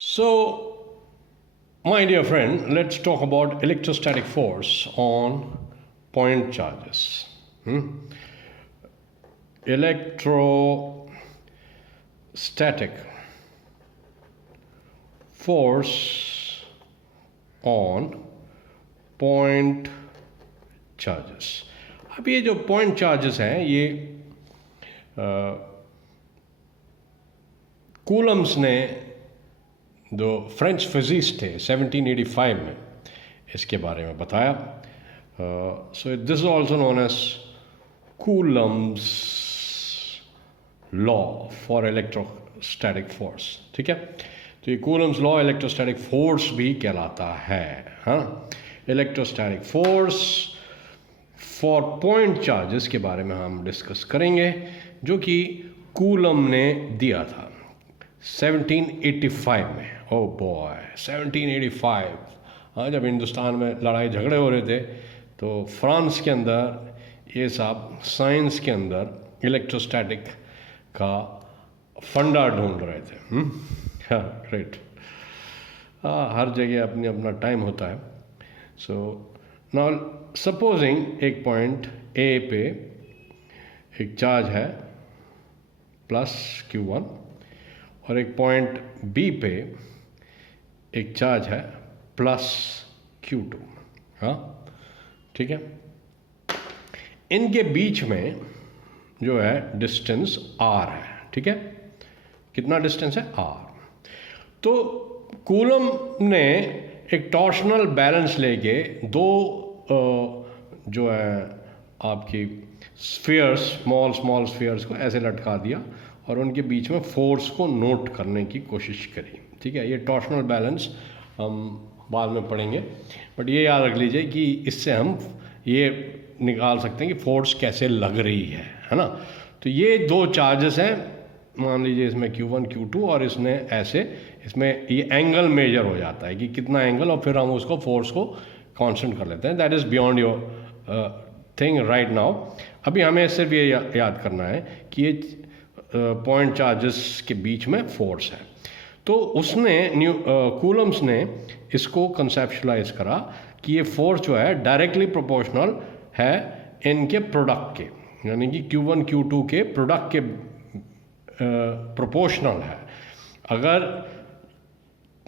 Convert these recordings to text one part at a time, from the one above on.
So, my dear friend, let's talk about electrostatic force on point charges. Electrostatic force on point charges. अब ये जो point charges हैं ये Coulomb's ने जो फ्रेंच फिजिस्ट थे 1785 में इसके बारे में बताया. So this is also known as Coulomb's law for electrostatic force. ठीक है, तो ये कूलम्स लॉ इलेक्ट्रोस्टैटिक फोर्स भी कहलाता है. हाँ, electrostatic force for point charges के बारे में हम डिस्कस करेंगे जो कि कूलम ने दिया था 1785 में. Oh boy, 1785. हाँ, जब हिंदुस्तान में लड़ाई झगड़े हो रहे थे तो फ्रांस के अंदर ये सब साइंस के अंदर इलेक्ट्रोस्टैटिक का फंडा ढूंढ रहे थे. हाँ, राइट. हर जगह अपनी अपना टाइम होता है. सो नाउ सपोजिंग एक पॉइंट ए पे एक चार्ज है प्लस Q1 और एक पॉइंट बी पे एक चार्ज है प्लस Q2. हाँ, ठीक है. इनके बीच में जो है डिस्टेंस R है. ठीक है, कितना डिस्टेंस है? R. तो कूलम ने एक टॉर्शनल बैलेंस लेके दो जो है आपकी स्फीयर्स, स्मॉल स्मॉल स्फीयर्स को ऐसे लटका दिया और उनके बीच में फोर्स को नोट करने की कोशिश करी. ठीक है, ये टॉर्शनल बैलेंस हम बाद में पढ़ेंगे, बट ये याद रख लीजिए कि इससे हम ये निकाल सकते हैं कि फोर्स कैसे लग रही है ना. तो ये दो चार्जेस हैं, मान लीजिए इसमें Q1 Q2 और इसने ऐसे, इसमें ये एंगल मेजर हो जाता है कि कितना एंगल, और फिर हम उसको फोर्स को कांस्टेंट कर लेते हैं. That is beyond your thing right now. अभी हमें सिर्फ ये याद करना है कि ये पॉइंट चार्जेस के बीच में फोर्स है. तो उसने कूलम्स ने इसको कंसेप्शुलाइज करा कि ये फोर्स जो है डायरेक्टली प्रोपोर्शनल है इनके प्रोडक्ट के, यानी कि Q1 Q2 के प्रोडक्ट के प्रोपोर्शनल है. अगर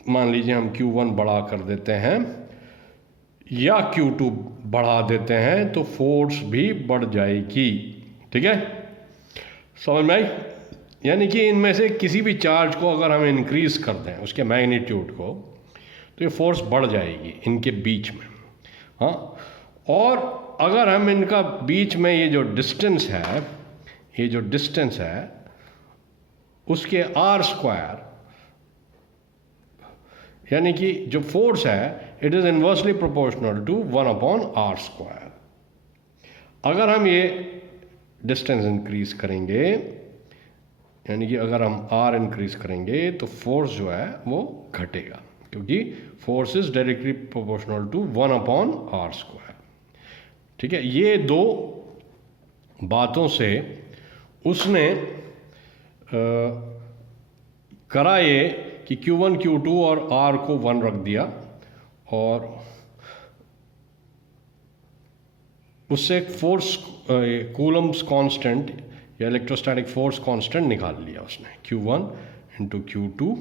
मान लीजिए हम Q1 बढ़ा कर देते हैं या Q2 बढ़ा देते हैं तो फोर्स भी बढ़ जाएगी. ठीक है, समझ में आई? यानी कि इनमें से किसी भी चार्ज को अगर हम इंक्रीज कर दें उसके मैग्नीट्यूड को, तो ये फोर्स बढ़ जाएगी इनके बीच में. हाँ, और अगर हम इनका बीच में ये जो डिस्टेंस है, ये जो डिस्टेंस है उसके R², यानी कि जो फोर्स है it is inversely proportional to 1/R². अगर हम ये डिस्टेंस इंक्रीज करेंगे, यानी कि अगर हम R इंक्रीज करेंगे तो फोर्स जो है वो घटेगा, क्योंकि force is directly proportional to 1/R². ठीक है, ये दो बातों से उसने करा ये कि Q1 Q2 और R को 1 रख दिया और उससे एक फोर्स कूलम्स कांस्टेंट या इलेक्ट्रोस्टैटिक फोर्स कांस्टेंट निकाल लिया उसने, Q1 इंटू Q2.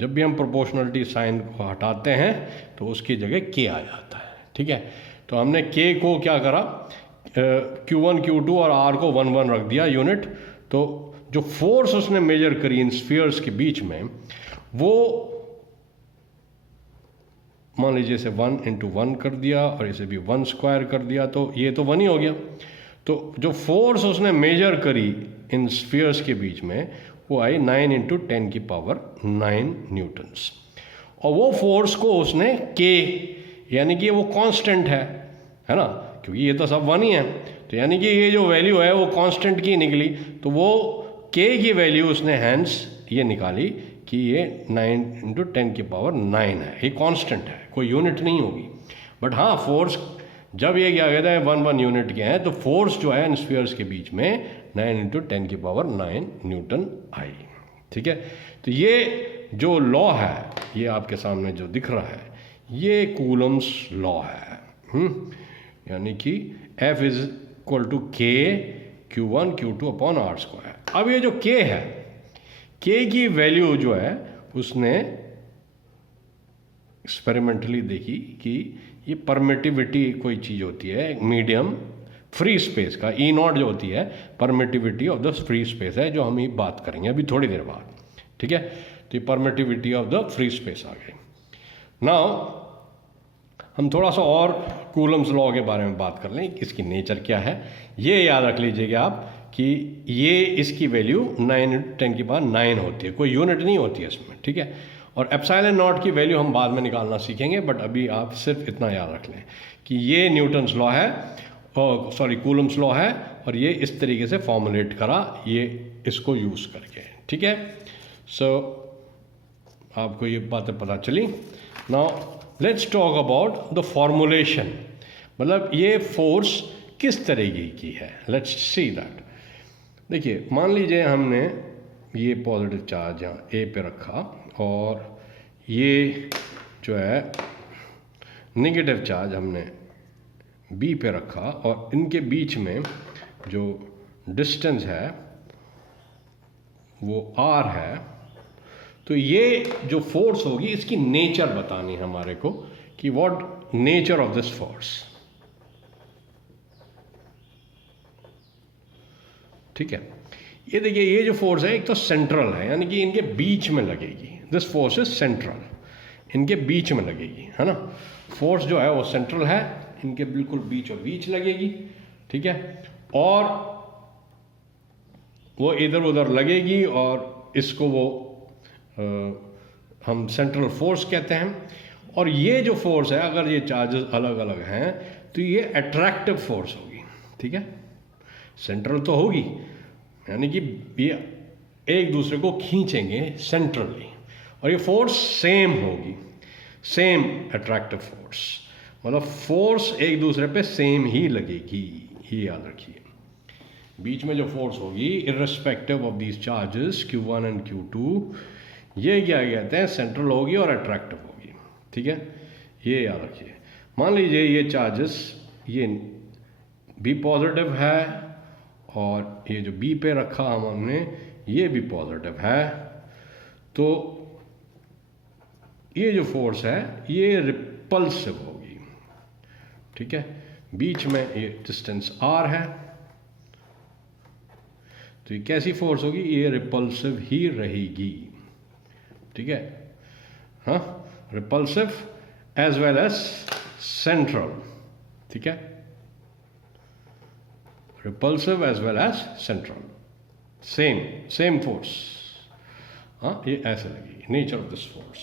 जब भी हम प्रोपोर्शनलिटी साइन को हटाते हैं तो उसकी जगह K आ जाता है. ठीक है, तो हमने K को क्या करा, Q1 Q2 और R को 1 1 रख दिया यूनिट. तो जो फोर्स उसने मेजर करी इन स्फीयर्स के बीच में, वो मान लीजिए इसे 1 इंटू 1 कर दिया और इसे भी 1² कर दिया, तो ये तो 1 ही हो गया. तो जो फोर्स उसने मेजर करी इन स्फीयर्स के बीच में वो आई 9 इंटू 10 की पावर 9 न्यूटन्स. और वो फोर्स को उसने K, यानी कि वो कांस्टेंट है ना, क्योंकि ये तो सब 1 ही है, तो यानी कि ये जो वैल्यू है वो कांस्टेंट की निकली. तो वो K की वैल्यू उसने हैंस ये निकाली कि ये 9 इंटू 10 की पावर 9 है. ये कांस्टेंट है, कोई यूनिट नहीं होगी. बट हाँ, फोर्स जब ये क्या कहता है 1 1 यूनिट के हैं, तो फोर्स जो है इन स्फीयर्स के बीच में 9 इंटू 10 की पावर 9 न्यूटन आई. ठीक है, तो ये जो लॉ है, ये आपके सामने जो दिख रहा है, ये कूलम्स लॉ है। यानी कि F इज इक्वल टू के Q1 Q2 upon R square. अब ये जो K है, K की वैल्यू जो है उसने एक्सपेरिमेंटली देखी कि ये परमिटिविटी कोई चीज़ होती है, एक मीडियम फ्री स्पेस का, ई नॉट जो होती है permittivity of the free space है, जो हम ये बात करेंगे अभी थोड़ी देर बाद। ठीक है, तो ये permittivity of the free space आ गई। नाउ हम थोड़ा सा और कूलम्स लॉ के बारे में बात कर लें, इसकी नेचर क्या है। ये याद रख लीजिएगा आप कि ये इसकी वैल्यू 9×10⁹ होती है, कोई यूनिट नहीं होती है इसमें। ठीक है, और एप्सिलॉन नॉट की वैल्यू हम बाद में निकालना सीखेंगे, बट अभी आप सिर्फ इतना याद रख लें कि ये न्यूटन्स लॉ है, सॉरी कूलम्स लॉ है, और ये इस तरीके से फॉर्मुलेट करा ये इसको यूज़ करके। ठीक है, सो आपको ये बातें पता चली। Now let's talk about the formulation, मतलब ये फोर्स किस तरीके की है, लेट्स सी दैट। देखिए, मान लीजिए हमने ये पॉजिटिव चार्ज यहाँ ए पे रखा और ये जो है नेगेटिव चार्ज हमने बी पे रखा, और इनके बीच में जो डिस्टेंस है वो आर है। तो ये जो फोर्स होगी इसकी नेचर बतानी है हमारे को कि what nature of this force. ठीक है, ये देखिए, ये जो फोर्स है एक तो सेंट्रल है, यानी कि इनके बीच में लगेगी। दिस फोर्स इज सेंट्रल, इनके बीच में लगेगी, है ना। फोर्स जो है वो सेंट्रल है, इनके बिल्कुल बीचों बीच लगेगी। ठीक है, और वो इधर उधर लगेगी और इसको वो हम सेंट्रल फोर्स कहते हैं। और ये जो फोर्स है, अगर ये चार्जेस अलग अलग हैं तो ये अट्रैक्टिव फोर्स होगी। ठीक है, सेंट्रल तो होगी, यानी कि ये एक दूसरे को खींचेंगे सेंट्रली, और ये फोर्स सेम होगी, सेम अट्रैक्टिव फोर्स, मतलब फोर्स एक दूसरे पे सेम ही लगेगी, ये याद रखिए। बीच में जो फोर्स होगी irrespective of these charges Q1 and Q2, ये क्या कहते हैं, सेंट्रल होगी और अट्रैक्टिव होगी। ठीक है, ये याद रखिए। मान लीजिए ये चार्जेस, ये भी पॉजिटिव है और ये जो बी पे रखा हमने ये भी पॉजिटिव है, तो ये जो फोर्स है ये रिपल्सिव होगी। ठीक है, बीच में ये डिस्टेंस r है, तो ये कैसी फोर्स होगी, ये रिपल्सिव ही रहेगी। ठीक है, हाँ, repulsive as well as central. ठीक है, repulsive as well as central, same force. हाँ, ये ऐसे लगेगी, nature of this force.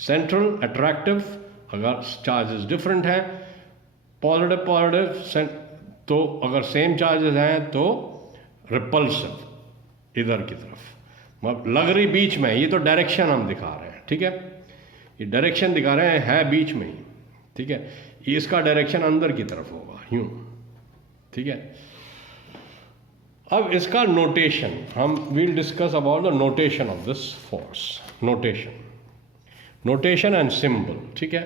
Central attractive, अगर चार्जेस डिफरेंट है, पॉजिटिव पॉजिटिव, तो अगर सेम चार्जेस हैं तो रिपल्सिव इधर की तरफ, मतलब लग रही बीच में। ये तो डायरेक्शन हम दिखा रहे हैं। ठीक है, ये डायरेक्शन दिखा रहे हैं, है बीच में ही। ठीक है, ये इसका डायरेक्शन अंदर की तरफ होगा, यूं। ठीक है, अब इसका नोटेशन हम will discuss about the notation of this force. Notation and symbol. ठीक है,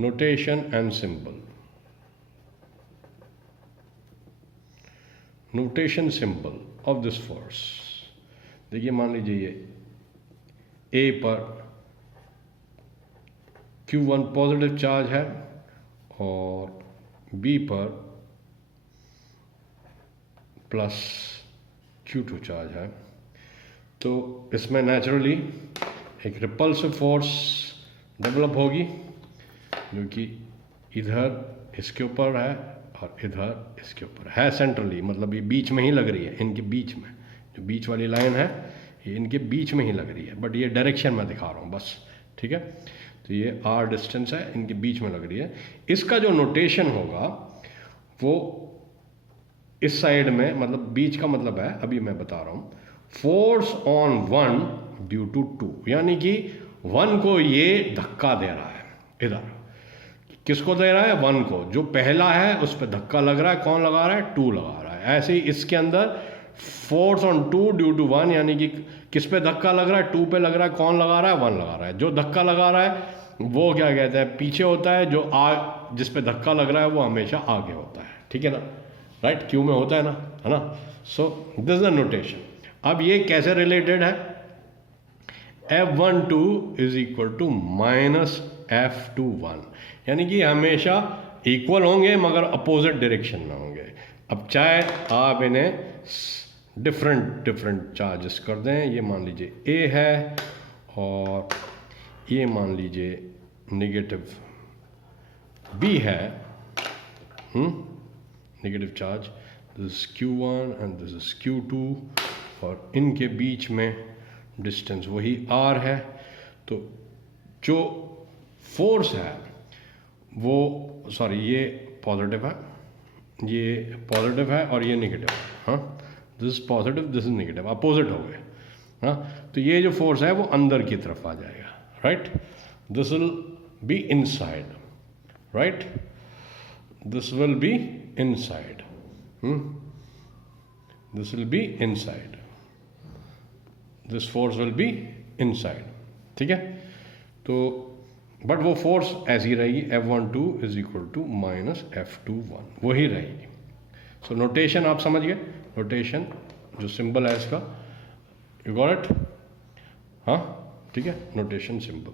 notation and symbol, notation symbol of this force. देखिए, मान लीजिए ये ए पर Q1 पॉजिटिव चार्ज है और बी पर प्लस Q2 चार्ज है, तो इसमें नेचुरली एक रिपल्सिव फोर्स डेवलप होगी, जो कि इधर इसके ऊपर है और इधर इसके ऊपर है, सेंट्रली, मतलब ये बीच में ही लग रही है, इनके बीच में जो बीच वाली लाइन है ये इनके बीच में ही लग रही है, बट ये डायरेक्शन मैं दिखा रहा हूँ बस। ठीक है, तो ये r डिस्टेंस है, इनके बीच में लग रही है। इसका जो नोटेशन होगा वो इस साइड में, मतलब बीच का मतलब है, अभी मैं बता रहा हूँ, फोर्स ऑन 1 ड्यू टू 2, यानी कि 1 को ये धक्का दे रहा है इधर। किसको दे रहा है, 1 को। जो पहला है उस पर धक्का लग रहा है, कौन लगा रहा है, 2 लगा रहा है। ऐसे ही इसके अंदर फोर्स ऑन 2 ड्यू टू 1, यानी कि किस पे धक्का लग रहा है, 2 पे लग रहा है, कौन लगा रहा है, 1 लगा रहा है। जो धक्का लगा रहा है वो क्या कहते हैं, पीछे होता है, जो जिस पे धक्का लग रहा है वो हमेशा आगे होता है, ठीक है ना, राइट, क्यू में होता है ना, है ना। सो दिस इज द नोटेशन। अब ये कैसे रिलेटेड है, F12 is equal to minus F21, यानी कि हमेशा इक्वल होंगे मगर अपोजिट डायरेक्शन में होंगे। अब चाहे आप इन्हें डिफरेंट चार्जेस कर दें, ये मान लीजिए A है और ये मान लीजिए नेगेटिव B है, negative charge, this is Q1 and this is Q2, और इनके बीच में डिस्टेंस वही R है। तो जो फोर्स है वो, सॉरी ये पॉजिटिव है, ये पॉजिटिव है और ये नेगेटिव है, हाँ, this is positive, this is negative, opposite हो गए, हाँ। तो ये जो फोर्स है वो अंदर की तरफ आ जाएगा, right, this will be inside, right, this will be inside, this will be inside, this force will be inside, ठीक है। तो बट वो फोर्स ऐसी रहेगी, F12 is equal to minus F21, वही रहेगी। सो नोटेशन आप समझ गए, नोटेशन जो सिंबल है इसका, यू गॉट इट, हाँ, ठीक है, नोटेशन सिंबल।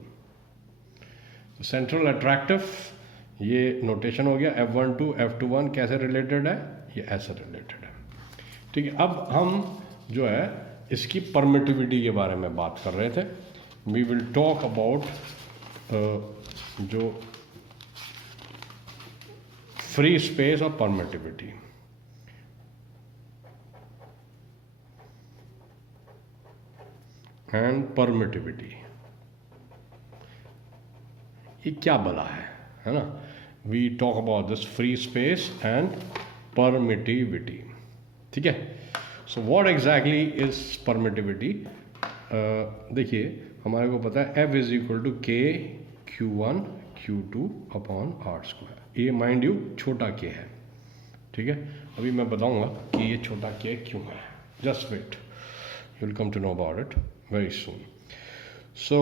सेंट्रल अट्रैक्टिव, ये नोटेशन हो गया। F12 F21 कैसे रिलेटेड है, ये ऐसे रिलेटेड है, ठीक है। अब हम जो है इसकी परमिटिविटी के बारे में बात कर रहे थे। वी विल टॉक अबाउट जो फ्री स्पेस और परमिटिविटी। एंड परमिटिविटी, ये क्या भला है ना। We talk about this free space and permittivity, ठीक है। So what exactly is permittivity, देखिए हमारे को पता है F is equal to K Q1 Q2 upon R square. ये माइंड यू छोटा K है, ठीक है। अभी मैं बताऊंगा कि ये छोटा K क्यों है, just wait, you will come to know about it very soon. So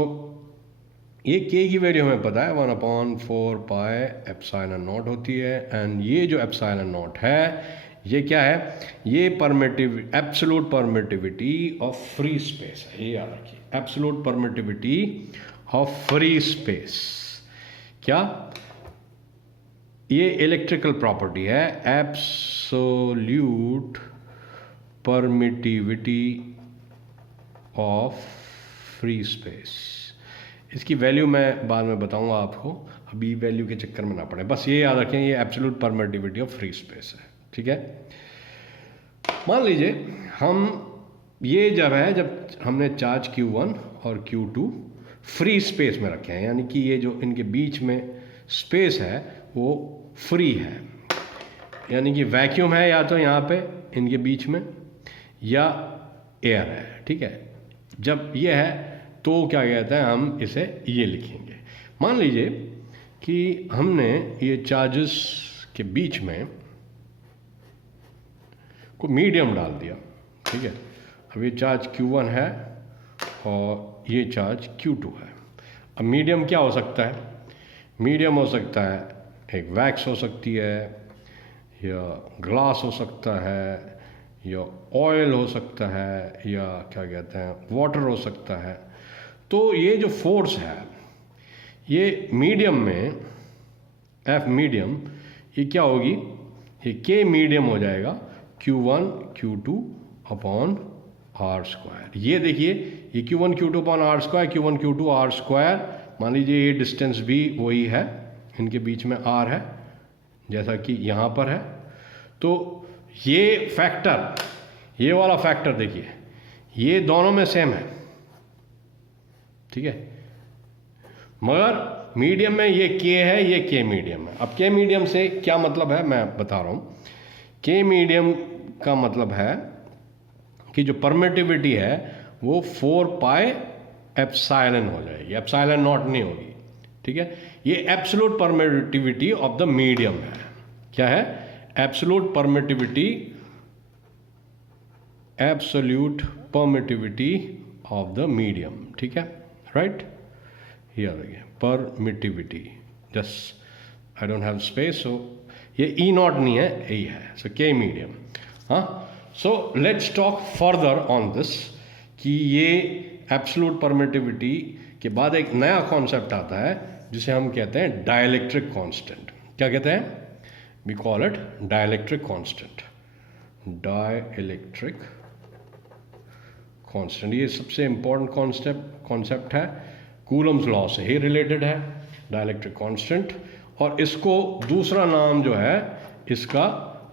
ये K की वैल्यू हमें पता है 1/4 पाई एप्सिलॉन नॉट होती है। एंड ये जो एप्सिलॉन नॉट है ये क्या है, ये primitive absolute permittivity of free space है, ये याद रखिए, absolute permittivity of free space. क्या, ये इलेक्ट्रिकल प्रॉपर्टी है, absolute permittivity of free space. इसकी वैल्यू मैं बाद में बताऊंगा आपको, अभी वैल्यू के चक्कर में ना पड़े, बस ये याद रखें ये absolute permittivity of free space है, ठीक है। मान लीजिए हम ये जब है, जब हमने चार्ज Q1 और Q2 फ्री स्पेस में रखे हैं, यानी कि ये जो इनके बीच में स्पेस है वो फ्री है, यानी कि वैक्यूम है या तो यहाँ पे इनके बीच में या एयर है, ठीक है। जब ये है तो क्या कहते हैं, हम इसे ये लिखेंगे। मान लीजिए कि हमने ये चार्जेस के बीच में को मीडियम डाल दिया, ठीक है। अब ये चार्ज Q1 है और ये चार्ज Q2 है। अब मीडियम क्या हो सकता है, मीडियम हो सकता है एक वैक्स हो सकती है, या ग्लास हो सकता है, या ऑयल हो सकता है, या क्या कहते हैं वाटर हो सकता है। तो ये जो फोर्स है ये मीडियम में, F मीडियम, ये क्या होगी, ये K मीडियम हो जाएगा Q1 Q2 upon R square. ये देखिए ये Q1 Q2 upon R square, Q1 Q2 R square. मान लीजिए ये डिस्टेंस भी वही है, इनके बीच में R है जैसा कि यहाँ पर है। तो ये फैक्टर, ये वाला फैक्टर देखिए, ये दोनों में सेम है, ठीक है। मगर मीडियम में ये K है, ये K मीडियम है। अब K मीडियम से क्या मतलब है मैं बता रहा हूँ। K मीडियम का मतलब है कि जो परमिटिविटी है वो 4 पाई एप्सिलॉन हो जाएगी, एप्सिलॉन नॉट नहीं होगी, ठीक है। ये absolute permittivity of the medium है। क्या है, absolute permittivity absolute permittivity of the medium, ठीक है, right. Here again permittivity, just I don't have space, so ये ई नॉट नहीं है, ए है, सो के मीडियम। हाँ, so let's talk further on this कि ये एब्सोल्यूट परमिटिविटी के बाद एक नया कॉन्सेप्ट आता है जिसे हम कहते हैं डाइलेक्ट्रिक कांस्टेंट। क्या कहते हैं? We call it dielectric constant. Dielectric constant ये सबसे इंपॉर्टेंट कॉन्सेप्ट है, कूलम्स लॉ से ही रिलेटेड है डाइलेक्ट्रिक कांस्टेंट। और इसको दूसरा नाम जो है इसका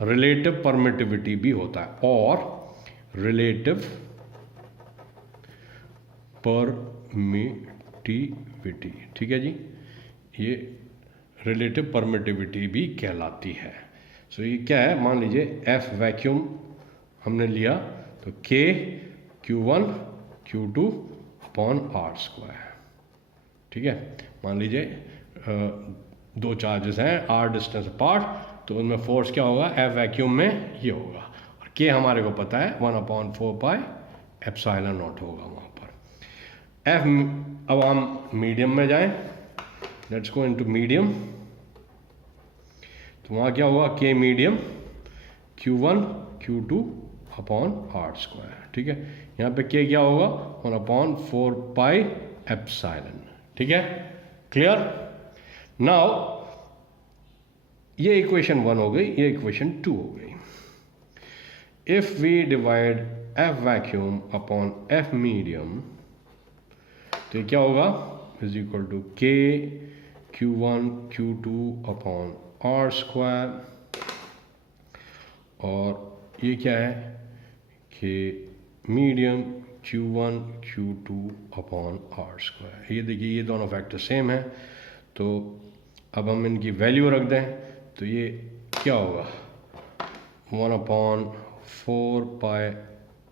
रिलेटिव परमिटिविटी भी होता है, और रिलेटिव परमिटिविटी, ठीक है जी, ये रिलेटिव परमिटिविटी भी कहलाती है। सो ये क्या है, मान लीजिए एफ वैक्यूम हमने लिया तो के Q1 Q2 upon R square, ठीक है। मान लीजिए दो चार्जेस हैं आर डिस्टेंस अपार्ट, तो उनमें फोर्स क्या होगा, एफ वैक्यूम में ये होगा, और के हमारे को पता है 1/4 पाई एप्सिलॉन नॉट होगा वहाँ पर। एफ, अब हम मीडियम में जाएं, लेट्स गो इनटू मीडियम, तो वहाँ क्या होगा, के medium Q1 Q2 upon R square, ठीक है। यहाँ पे के क्या होगा, 1/4 पाई एप्सिलॉन, ठीक है, क्लियर। नाउ ये इक्वेशन 1 हो गई, ये इक्वेशन 2 हो गई। If we divide F vacuum upon F medium, तो क्या होगा, इज इक्वल टू के Q1 Q2 upon R square, और ये क्या है कि medium Q1 Q2 upon R square. ये देखिए ये दोनों फैक्टर सेम है, तो अब हम इनकी वैल्यू रख दें तो ये क्या होगा, 1/4 pi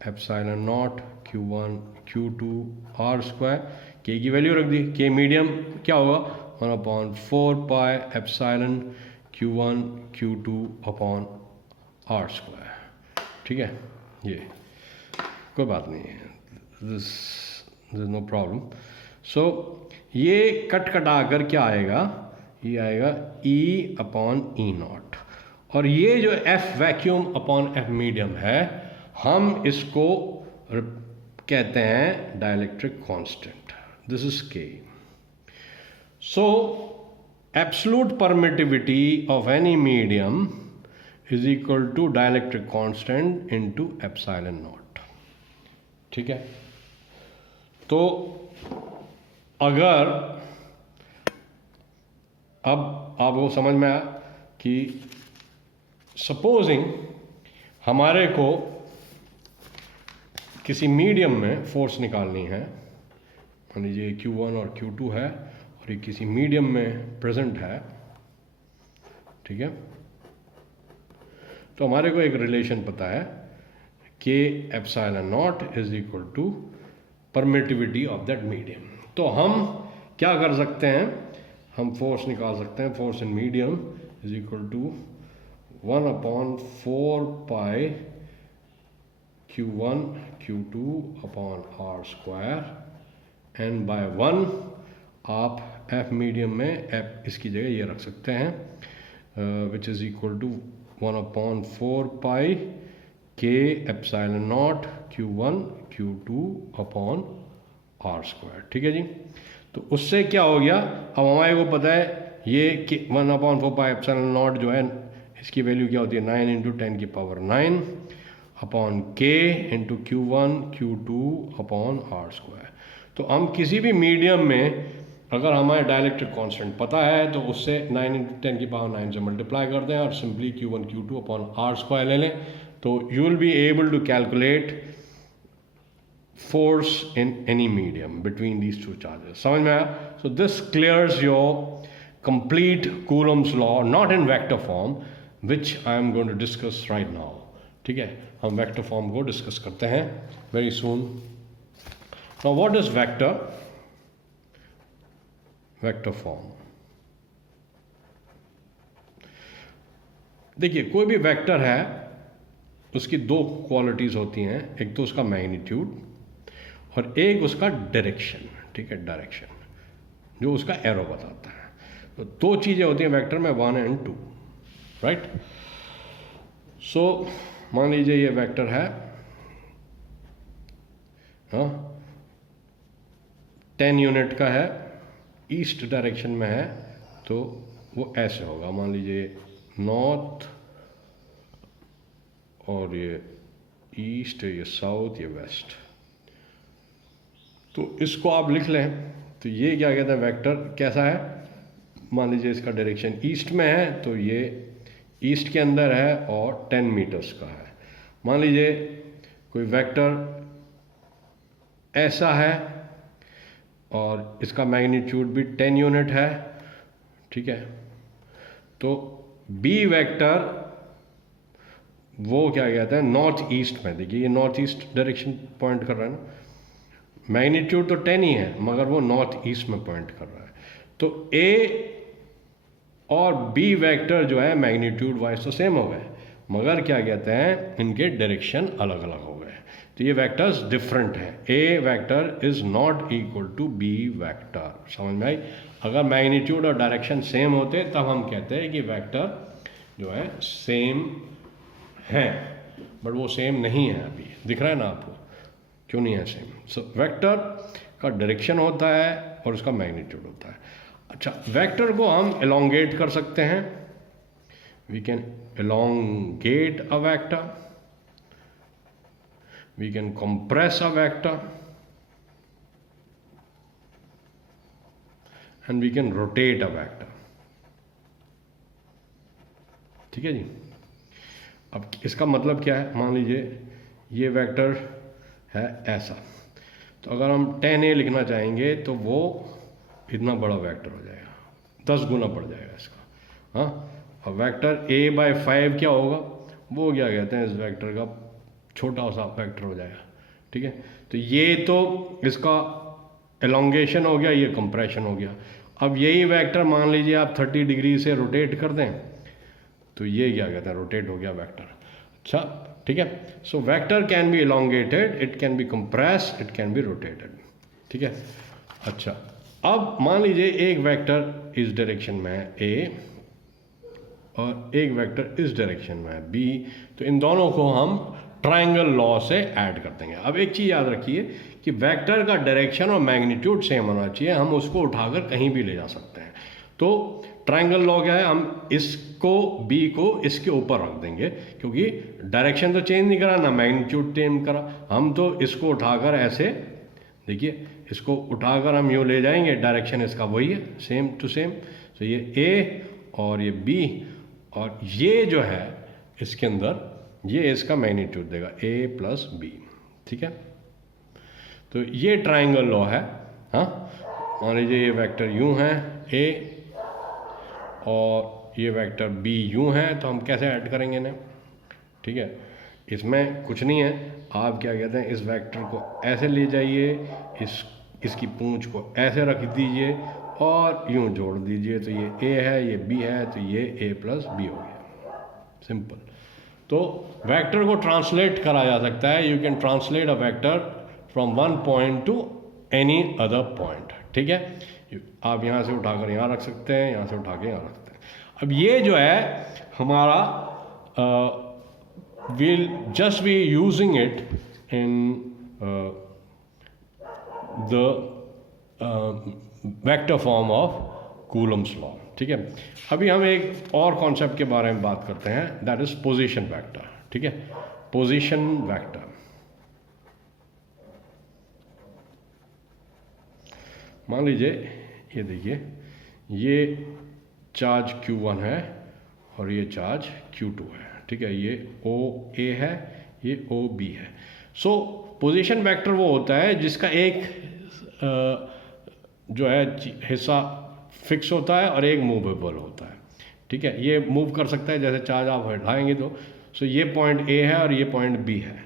epsilon naught Q1 Q2 R square. K की वैल्यू रख दी, के मीडियम क्या होगा, 1/4 pi epsilon Q1 Q2 upon R square, ठीक है। ये कोई बात नहीं है, this is no problem. So ये कट कटा कर क्या आएगा, ये आएगा E अपॉन ई नॉट, और ये जो F vacuum upon F medium है, हम इसको कहते हैं dielectric constant, this is K. So absolute permittivity of any medium is equal to dielectric constant into epsilon naught, ठीक है। तो अगर अब आपको समझ में आया कि सपोजिंग हमारे को किसी मीडियम में फोर्स निकालनी है, मान लीजिए Q1 और Q2 है और ये किसी मीडियम में प्रेजेंट है, ठीक है, तो हमारे को एक रिलेशन पता है के epsilon naught is equal to permittivity of that medium. तो हम क्या कर सकते हैं, हम फोर्स निकाल सकते हैं, force in medium is equal to 1/4 pi Q1 Q2 upon R square N by 1। आप एफ मीडियम में एफ इसकी जगह ये रख सकते हैं, which is equal to 1/4 pi K epsilon naught Q1 Q2 upon R square, ठीक है जी। तो उससे क्या हो गया, अब हमारे को पता है ये 1/4 पाई एप्सिलॉन नॉट जो है इसकी वैल्यू क्या होती है, 9 × 10⁹ अपॉन के into Q1 Q2 upon R square. तो हम किसी भी मीडियम में अगर हमारे डाइलेक्ट्रिक कांस्टेंट पता है तो उससे 9 × 10⁹ से मल्टीप्लाई कर दें और simply Q1 Q2 upon R square ले लें, तो you will be able to calculate force in any medium between these two charges. समझ में आया? So this clears your complete Coulomb's law, not in vector form, which I am going to discuss right now, ठीक है। हम vector form को discuss करते हैं very soon. Now what is vector? Vector form, देखिए कोई भी वेक्टर है उसकी दो क्वालिटीज़ होती हैं, एक तो उसका मैग्नीट्यूड और एक उसका डायरेक्शन, ठीक है, डायरेक्शन जो उसका एरो बताता है। तो दो चीज़ें होती हैं वेक्टर में, 1 और 2, राइट। सो मान लीजिए ये वेक्टर है, हाँ, 10 यूनिट का है, ईस्ट डायरेक्शन में है, तो वो ऐसे होगा। मान लीजिए नॉर्थ और ये ईस्ट, ये साउथ, ये वेस्ट। तो इसको आप लिख लें। तो ये क्या कहते हैं, वेक्टर कैसा है, मान लीजिए इसका डायरेक्शन ईस्ट में है, तो ये ईस्ट के अंदर है और 10 मीटर्स का है। मान लीजिए कोई वेक्टर ऐसा है और इसका मैग्नीट्यूड भी 10 यूनिट है, ठीक है। तो बी वेक्टर वो क्या कहते हैं, नॉर्थ ईस्ट में, देखिए ये नॉर्थ ईस्ट डायरेक्शन पॉइंट कर रहा है ना, मैग्नीट्यूड तो 10 ही है मगर वो नॉर्थ ईस्ट में पॉइंट कर रहा है। तो ए और बी वेक्टर जो है मैग्नीट्यूड वाइज तो सेम हो गए, मगर क्या कहते हैं, इनके डायरेक्शन अलग अलग हो गए। तो ये वेक्टर्स डिफरेंट हैं। A vector is not equal to B vector, समझ में आई। अगर मैग्नीट्यूड और डायरेक्शन सेम होते तब हम कहते हैं कि वेक्टर जो है सेम है, बट वो सेम नहीं है। अभी दिख रहा है ना आपको, क्यों नहीं है सेम। सो वेक्टर का डायरेक्शन होता है और उसका मैग्नीट्यूड होता है। अच्छा, वेक्टर को हम एलोंगेट कर सकते हैं, we can elongate a vector, we can compress a vector and we can rotate a vector, ठीक है जी। अब इसका मतलब क्या है, मान लीजिए ये वेक्टर है ऐसा, तो अगर हम 10A लिखना चाहेंगे तो वो इतना बड़ा वेक्टर हो जाएगा, 10 गुना बढ़ जाएगा इसका, हाँ। और वेक्टर A/5 क्या होगा, वो क्या कहते हैं, इस वेक्टर का छोटा सा वेक्टर हो जाएगा, ठीक है। तो ये तो इसका एलोंगेशन हो गया, ये कंप्रेशन हो गया। अब यही वेक्टर मान लीजिए आप 30 डिग्री से रोटेट कर दें, तो ये क्या कहते हैं, रोटेट हो गया वेक्टर। अच्छा, ठीक है। So vector can be elongated, it can be compressed, it can be rotated, ठीक है। अच्छा, अब मान लीजिए एक वेक्टर इस डायरेक्शन में है ए और एक वेक्टर इस डायरेक्शन में है बी, तो इन दोनों को हम ट्रायंगल लॉ से ऐड कर देंगे। अब एक चीज़ याद रखिए कि वेक्टर का डायरेक्शन और मैग्नीट्यूड सेम होना चाहिए, हम उसको उठाकर कहीं भी ले जा सकते हैं। तो ट्रायंगल लॉ क्या है, हम इसको बी को इसके ऊपर रख देंगे, क्योंकि डायरेक्शन तो चेंज नहीं करा ना मैग्नीट्यूड चेंज करा, हम तो इसको उठाकर ऐसे, देखिए इसको उठाकर हम यूँ ले जाएंगे, डायरेक्शन इसका वही है, सेम टू सेम। तो ये ए और ये बी, और ये जो है इसके अंदर ये इसका मैग्नीट्यूड देगा A+B, ठीक है। तो ये ट्रायंगल लॉ है, हाँ। मान लीजिए ये वेक्टर यूँ है ए और ये वेक्टर बी यूँ है, तो हम कैसे ऐड करेंगे इन्हें, ठीक है। इसमें कुछ नहीं है, आप क्या कहते हैं, इस वेक्टर को ऐसे ले जाइए, इसकी पूंछ को ऐसे रख दीजिए और यूँ जोड़ दीजिए, तो ये ए है, ये बी है, तो ये A+B हो गया, सिंपल। तो वेक्टर को ट्रांसलेट करा जा सकता है, you can translate a vector from one point two any other point, ठीक है। आप यहाँ से उठाकर यहाँ रख सकते हैं, यहाँ से उठा के यहाँ रख सकते हैं। अब ये जो है हमारा we'll just be using it in the vector form of Coulomb's law, ठीक है। अभी हम एक और कॉन्सेप्ट के बारे में बात करते हैं, दैट इज पोजीशन वेक्टर, ठीक है। पोजीशन वेक्टर, मान लीजिए ये देखिए, ये चार्ज Q1 है और ये चार्ज Q2 है, ठीक है। ये OA है, ये OB है। सो पोजीशन वेक्टर वो होता है जिसका एक जो है हिस्सा फिक्स होता है और एक मूवेबल होता है, ठीक है। ये मूव कर सकता है, जैसे चार्ज आप हटाएंगे तो। सो ये पॉइंट A है और ये पॉइंट B है,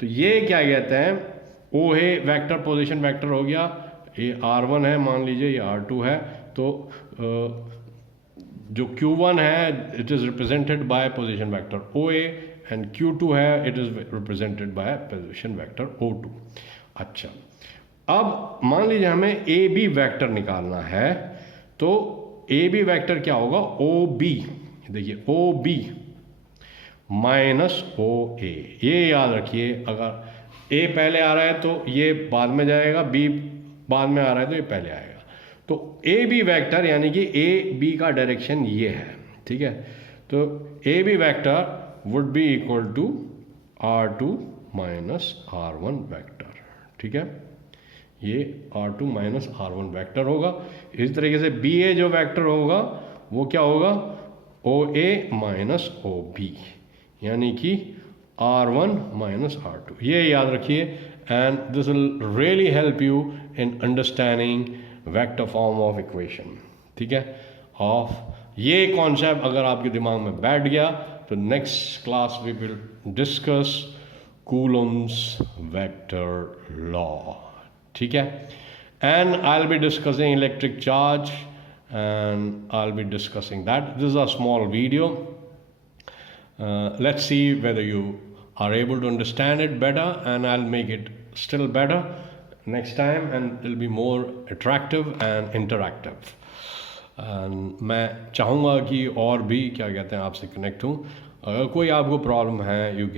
तो ये क्या कहते हैं, OA वेक्टर पोजीशन वेक्टर हो गया। ये R1 है, मान लीजिए ये R2 है, तो जो Q1 है it is represented by position vector OA and Q2 है, it is represented by position vector O2। अच्छा, अब मान लीजिए हमें ए बी वेक्टर निकालना है, तो ए बी वेक्टर क्या होगा, ओ बी, देखिए ओ बी माइनस ओ ए, ये याद रखिए। अगर ए पहले आ रहा है तो ये बाद में जाएगा, बी बाद में आ रहा है तो ये पहले आएगा। तो ए बी वेक्टर यानी कि ए बी का डायरेक्शन ये है, ठीक है। तो A B vector would be equal to R2 minus R1 vector, ठीक है। ये R2 माइनस R1 वेक्टर होगा। इस तरीके से बी ए जो वेक्टर होगा वो क्या होगा, ओ ए माइनस ओ बी, यानी कि R1 माइनस R2, ये याद रखिए। And this will really help you in understanding vector form of equation, ठीक है। ऑफ ये कॉन्सेप्ट अगर आपके दिमाग में बैठ गया तो next class we will discuss Coulomb's vector law, ठीक है। And I will be discussing electric charge and I'll be discussing that. This is a small video. Let's see whether you are able to understand it better, and I'll make it still better next time, and it'll be more attractive and interactive. And मैं चाहूँगा कि और भी क्या कहते हैं आपसे connect हूँ। अगर कोई आपको प्रॉब्लम है, you can